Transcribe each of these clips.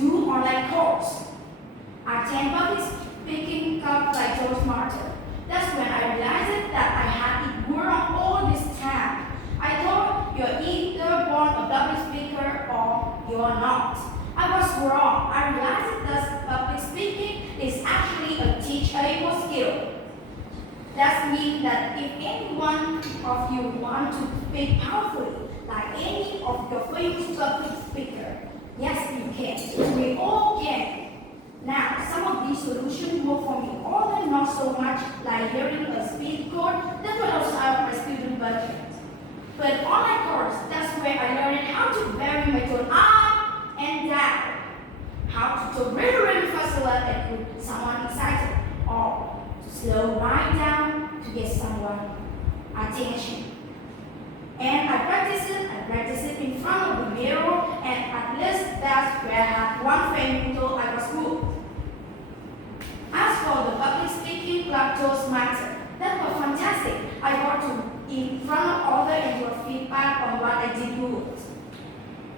do online course. I attend public speaking club like George Martin. That's when I realized that I had ignored all this time. I thought you're either born a public speaker or you're not. I was wrong. I realized that public speaking is actually a teachable skill. That means that if any one of you want to speak powerfully, like any of your famous public speaker, yes, you can. We all can. Now, some of these solutions work for me, although not so much like hearing a speech course that will outside my student budget. But online course, that's where I learned how to vary my tone up and down, how to talk really fast and put someone excited, or to slow right down to get someone attention. And I practice it in front of the mirror, and at least that's where I had one friend who told I was good. As for the public speaking club Toastmaster, that was fantastic. I got to in front of others and got feedback on what I did good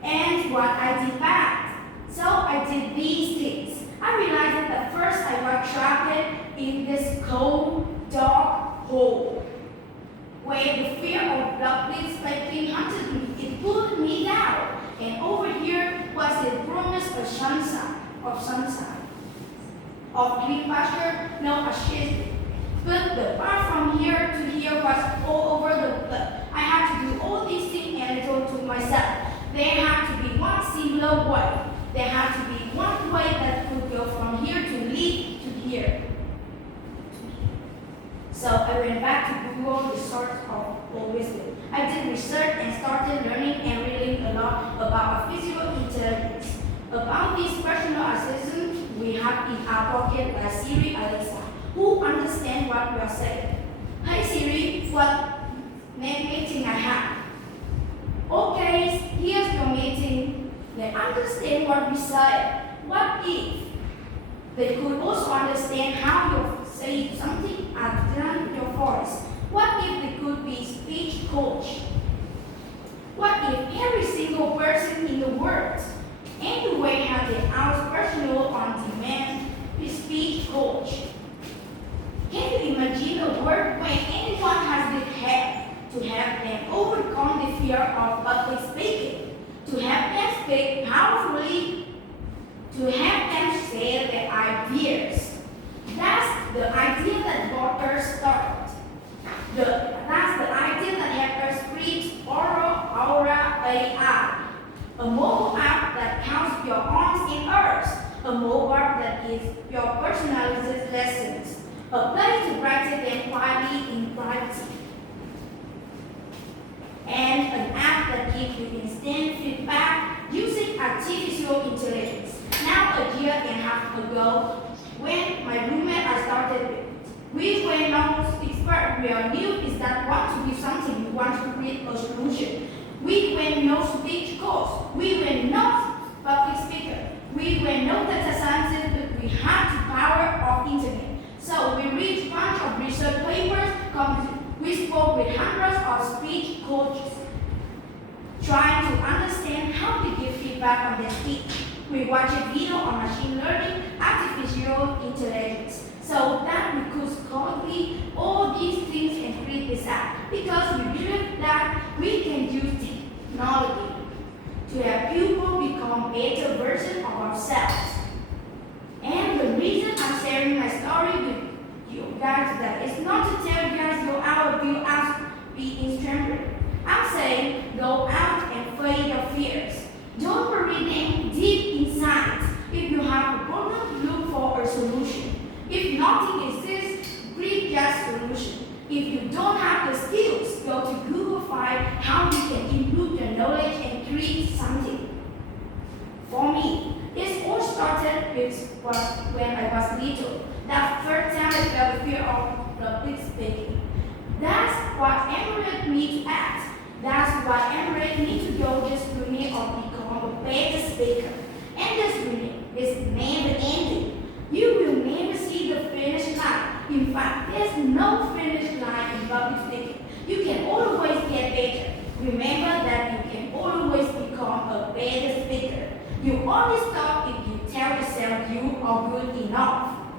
and what I did bad. So I did these things. I realized that first I got trapped in this cold, dark hole where the fear of public speaking hunted me. It pulled me down. And over here was the promise of sunshine, of green pasture, no ashes. But the path from here to here was all over the place. I had to do all these things and I told to myself, there had to be one singular way. There had to be one way that could go from here to lead to here. So I went back to Google the source of all wisdom. I did research and started learning and reading a lot about artificial intelligence. About this personal assistant we have in our pocket like Siri Alexa, who understand what we are saying. Hey Siri, what meeting I have? Okay, here's your meeting. They understand what we say. What if they could also understand how you say something and your voice? What if they could be speech coach? What if every single person in the world anyway had their own personal on-demand speech coach? Can you imagine a world where anyone has the help to help them overcome the fear of public speaking, to help them speak powerfully, to help them share their ideas? That's the idea that got us started. That's the idea that helped us create Aura AI, a mobile app that counts your arms in earth, a mobile app that gives your personalized lessons, a place to practice them quietly in privacy, and an app that gives you instant feedback using artificial intelligence. Now, a year and a half ago, when my roommate I started with, we were not expert. We are new is that want to do something, we want to create a solution. We were no speech course. We were not public speaker. We were no data scientists, but we had the power of internet. So we read a bunch of research papers. We spoke with hundreds of speech coaches, trying to understand how to give feedback on their speech. We watched a video on machine learning, artificial intelligence, so that we could study all these things and create this app, because we believe that we can use technology to help people become better versions of ourselves. And the reason I'm sharing my story with you guys today is not to tell you guys go out and build out be instrumental. I'm saying go out and face your fears. Don't bury them deep inside. If you have a problem, look for a solution. If nothing exists, create that solution. If you don't have the skills, go to Google, find how you can improve your knowledge and create something. For me, it all started when I was little. That first time I felt the fear of public speaking. That's what empowered me to act. That's what empowered me to go this journey or become a better speaker. And this journey is never ending. You will never see the finish line. In fact, there's no finish line in public speaking. You can always get better. Remember that you can always become a better speaker. You will only stop if you tell yourself you are good enough.